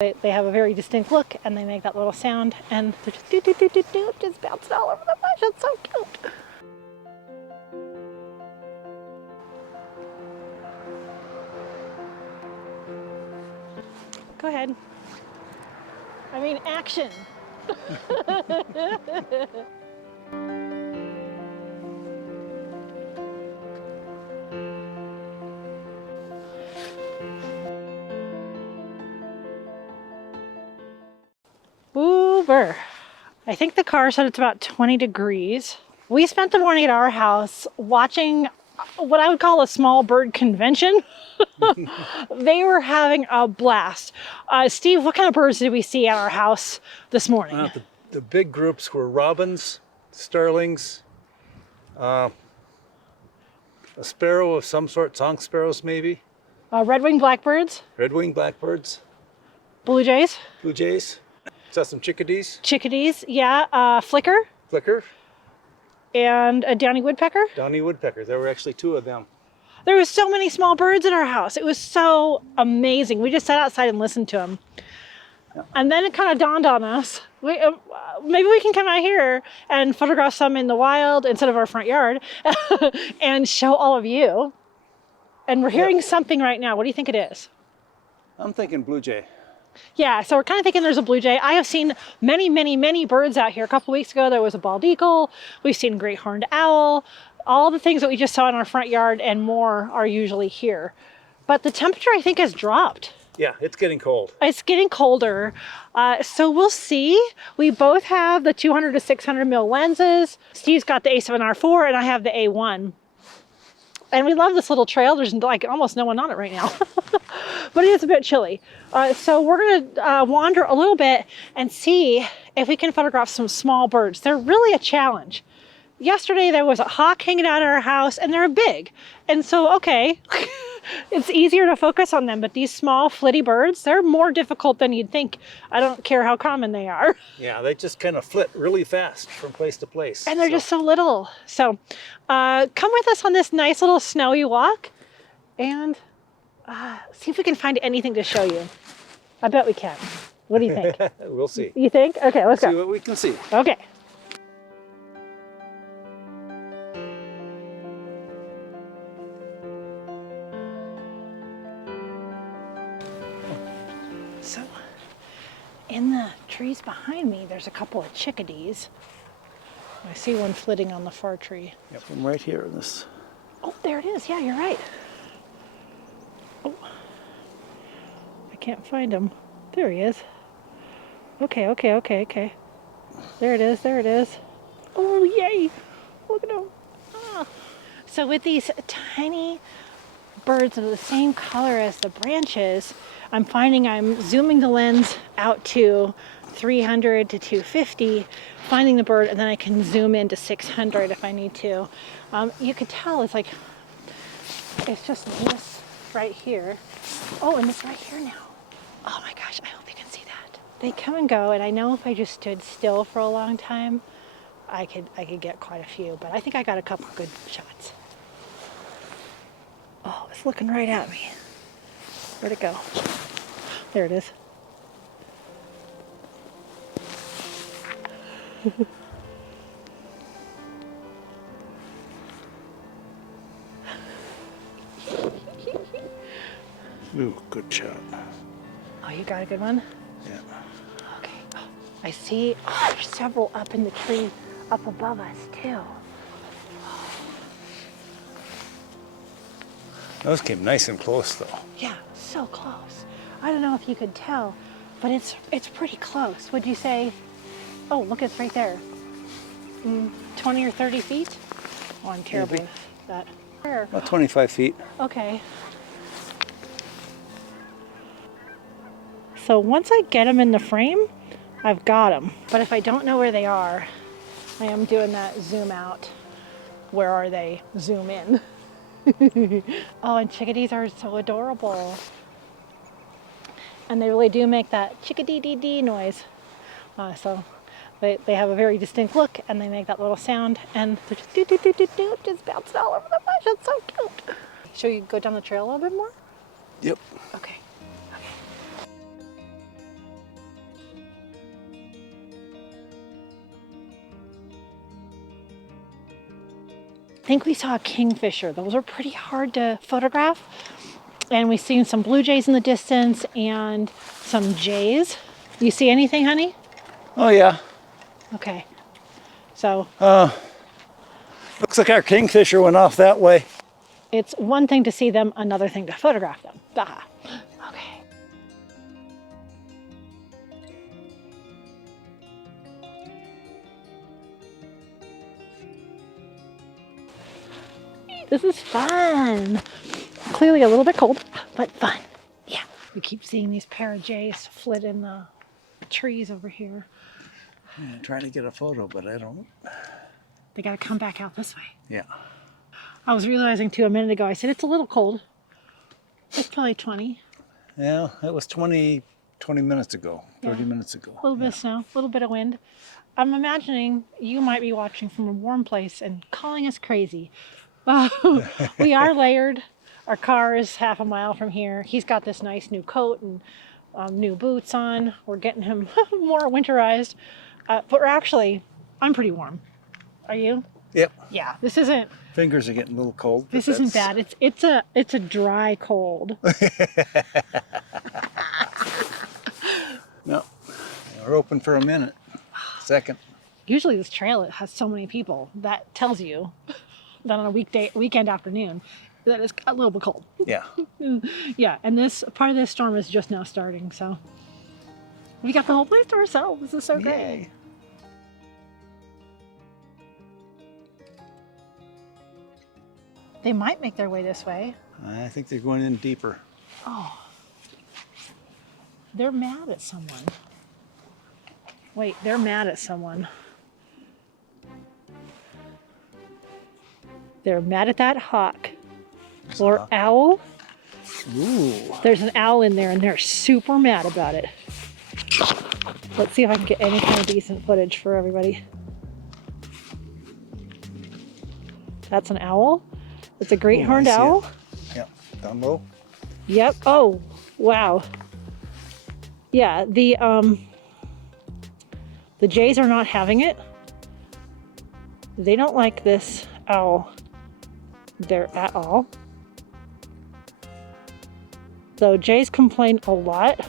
They have a very distinct look, and they make that little sound, and they're just do do do do do, just bouncing all over the bush. It's so cute. Go ahead. I mean, action. Uber. I think the car said it's about 20 degrees. We spent the morning at our house watching what I would call a small bird convention. They were having a blast. Steve, what kind of birds did we see at our house this morning? The big groups were robins, starlings, a sparrow of some sort, song sparrows maybe. Red-winged blackbirds. Red-winged blackbirds. Blue jays. Blue jays. Saw some chickadees. Chickadees, yeah. Flicker. Flicker. And a downy woodpecker. Downy woodpecker. There were actually 2 of them. There was so many small birds in our house. It was so amazing. We just sat outside and listened to them. Yeah. And then it kind of dawned on us, maybe we can come out here and photograph some in the wild instead of our front yard and show all of you. And we're hearing something right now. What do you think it is? I'm thinking blue jay. Yeah, so we're kind of thinking there's a blue jay. I have seen many, many, many birds out here. A couple weeks ago, there was a bald eagle. We've seen great horned owl. All the things that we just saw in our front yard and more are usually here. But the temperature, I think, has dropped. Yeah, it's getting cold. It's getting colder. So we'll see. We both have the 200 to 600 mil lenses. Steve's got the A7R4 and I have the A1. And we love this little trail. There's like almost no one on it right now, but it is a bit chilly. So we're gonna wander a little bit and see if we can photograph some small birds. They're really a challenge. Yesterday there was a hawk hanging out at our house and they're big. And so, okay, it's easier to focus on them, but these small flitty birds, they're more difficult than you'd think. I don't care how common they are. Yeah, they just kind of flit really fast from place to place. And they're just so little. So come with us on this nice little snowy walk and see if we can find anything to show you. I bet we can. What do you think? We'll see. You think? Okay, let's go. See what we can see. Okay. So, in the trees behind me, there's a couple of chickadees. I see one flitting on the far tree. Yep, I'm right here in this. Oh, there it is. Yeah, you're right. Oh, I can't find him. There he is. Okay. There it is, there it is. Oh, yay! Look at him. Ah. So with these tiny birds that are the same color as the branches, I'm finding I'm zooming the lens out to 300 to 250, finding the bird, and then I can zoom in to 600 if I need to. You could tell it's like, it's just this right here. Oh, and it's right here now. Oh my gosh, I hope you can see that. They come and go, and I know if I just stood still for a long time, I could get quite a few, but I think I got a couple good shots. Oh, it's looking right at me. Where'd it go? There it is. Ooh, good shot. Oh, you got a good one? Yeah. Okay. Oh, I see. Oh, there's several up in the tree up above us, too. Those came nice and close, though. Yeah, so close. I don't know if you could tell, but it's pretty close. Would you say, oh, look, it's right there. 20 or 30 feet? Oh, I'm terrible Maybe. with that. Where? About 25 feet. Okay. So once I get them in the frame, I've got them. But if I don't know where they are, I am doing that zoom out. Where are they? Zoom in. Oh, and chickadees are so adorable. And they really do make that chickadee-dee-dee noise. So they have a very distinct look, and they make that little sound, and they're just do-do-do-do-do, just bouncing all over the bush. It's so cute. Should we go down the trail a little bit more? Yep. Okay. think we saw a kingfisher. Those are pretty hard to photograph. And we've seen some blue jays in the distance and some jays. You see anything, honey? Oh yeah. Okay. So Looks like our kingfisher went off that way. it's one thing to see them, another thing to photograph them. Bah. Okay. This is fun. Clearly a little bit cold, but fun. Yeah. We keep seeing these pair of jays flit in the trees over here. I'm trying to get a photo, but I don't. They got to come back out this way. Yeah. I was realizing too a minute ago, I said it's a little cold. It's probably 20. Yeah, it was 20 minutes ago, 30 minutes ago. A little bit of snow, a little bit of wind. I'm imagining you might be watching from a warm place and calling us crazy. We are layered. Our car is half a mile from here. He's got this nice new coat and new boots on. We're getting him more winterized. But we're actually, I'm pretty warm. Are you? Yep. Yeah, this isn't. Fingers are getting a little cold. This isn't bad. It's a dry cold. No, we're open for a minute. Second. Usually this trail it has so many people that tells you that on a weekend afternoon that it's a little bit cold. Yeah. Yeah, and this part of this storm is just now starting, so we got the whole place to ourselves. This is so great. Yay. They might make their way this way. I think they're going in deeper. Oh, they're mad at someone. Wait, they're mad at someone. They're mad at that hawk or owl. Ooh. There's an owl in there and they're super mad about it. Let's see if I can get any kind of decent footage for everybody. That's an owl. It's a great horned owl. Yep, down low. Yep. Oh, wow. Yeah, the jays are not having it. They don't like this owl there at all. So jays complain a lot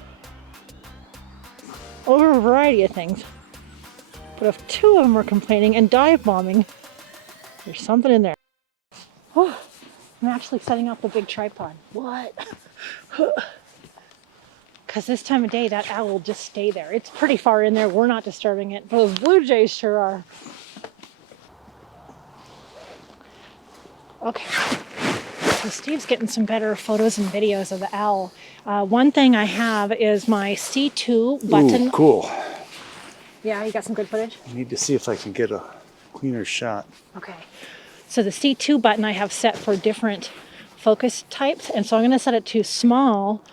over a variety of things. But if two of them are complaining and dive bombing, there's something in there. Oh, I'm actually setting up the big tripod. What? Because this time of day, that owl will just stay there. It's pretty far in there. We're not disturbing it. But those blue jays sure are. Okay. So Steve's getting some better photos and videos of the owl. One thing I have is my C2 button. Ooh, cool. Yeah, you got some good footage? I need to see if I can get a cleaner shot. Okay. So the C2 button I have set for different focus types. And so I'm going to set it to small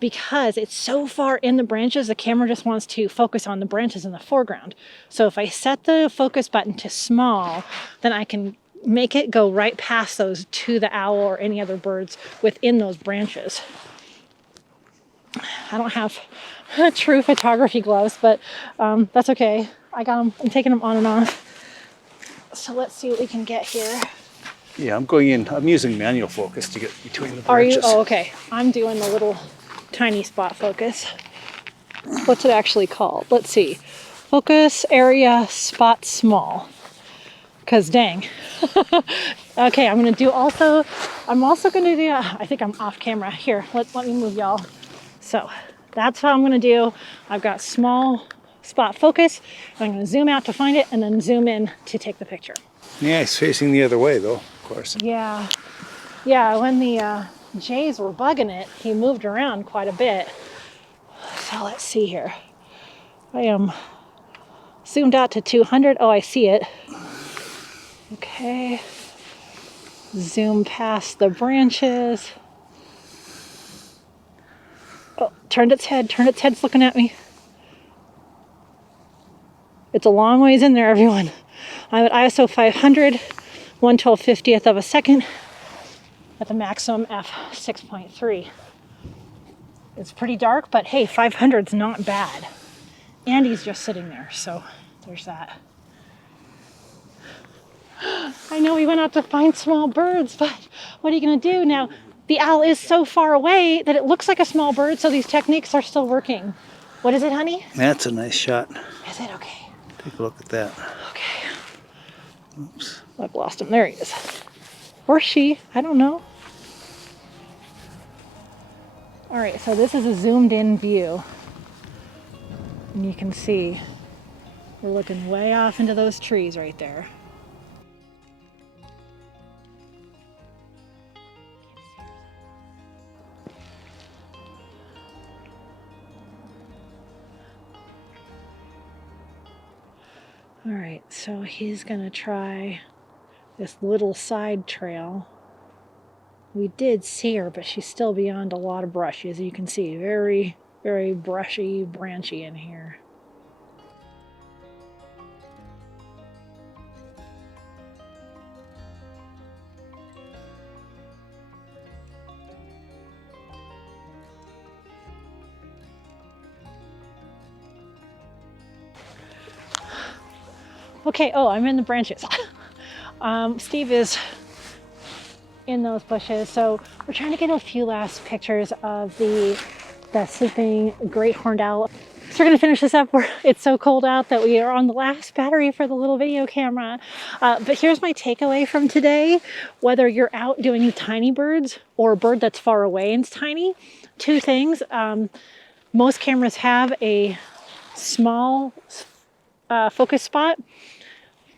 because it's so far in the branches, the camera just wants to focus on the branches in the foreground. So if I set the focus button to small, then I can make it go right past those to the owl or any other birds within those branches. I don't have true photography gloves, but that's okay. I got them. I'm taking them on and off. So let's see what we can get here. Yeah, I'm going in. I'm using manual focus to get between the branches. Are you? Oh, okay. I'm doing the little tiny spot focus. What's it actually called? Let's see. Focus area spot small. Because dang. Okay, I'm also going to do, I think I'm off camera. Here, let me move y'all. So that's what I'm going to do. I've got small spot focus. I'm going to zoom out to find it and then zoom in to take the picture. Yeah, it's facing the other way though, of course. Yeah. Yeah, when the jays were bugging it, he moved around quite a bit. So let's see here. I am zoomed out to 200. Oh, I see it. Okay. Zoom past the branches. Oh, turned its head's looking at me. It's a long ways in there, everyone. I'm at ISO 500, 1/1250th of a second at the maximum f6.3. It's pretty dark, but hey, 500's not bad. And he's just sitting there, so there's that. I know we went out to find small birds, but what are you going to do now? The owl is so far away that it looks like a small bird, so these techniques are still working. What is it, honey? That's a nice shot. Is it? Okay. Take a look at that. Okay. Oops. I've lost him. There he is. Or she. I don't know. All right, so this is a zoomed in view. And you can see we're looking way off into those trees right there. All right, so he's gonna try this little side trail. We did see her, but she's still beyond a lot of brush, as you can see. Very, very brushy, branchy in here. Okay, oh, I'm in the branches. Steve is in those bushes, so we're trying to get a few last pictures of the sleeping great horned owl. So we're gonna finish this up. It's so cold out that we are on the last battery for the little video camera. But here's my takeaway from today. Whether you're out doing tiny birds or a bird that's far away and it's tiny, two things. Most cameras have a small focus spot.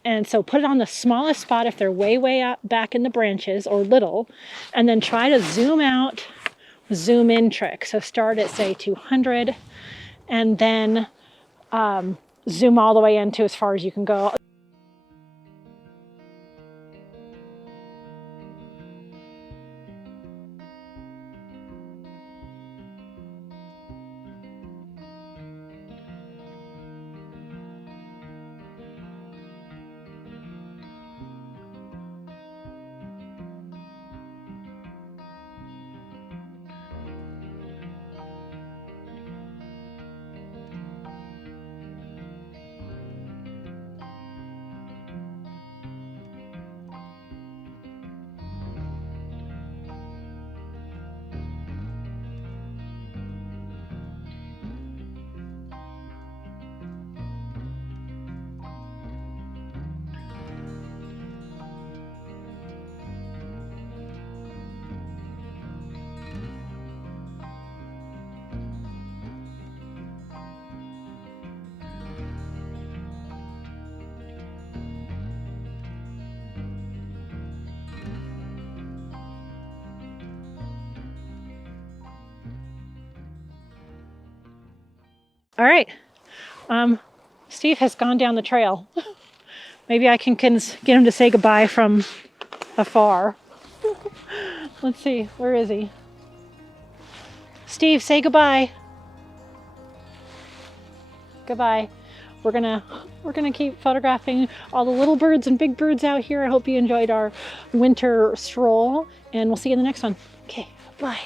And so put it on the smallest spot if they're way, way up back in the branches or little, and then try to zoom out, zoom in trick. So start at say 200 and then zoom all the way into as far as you can go. All right, Steve has gone down the trail. Maybe I can get him to say goodbye from afar. Let's see, where is he? Steve, say goodbye. Goodbye. We're gonna keep photographing all the little birds and big birds out here. I hope you enjoyed our winter stroll, and we'll see you in the next one. Okay, bye.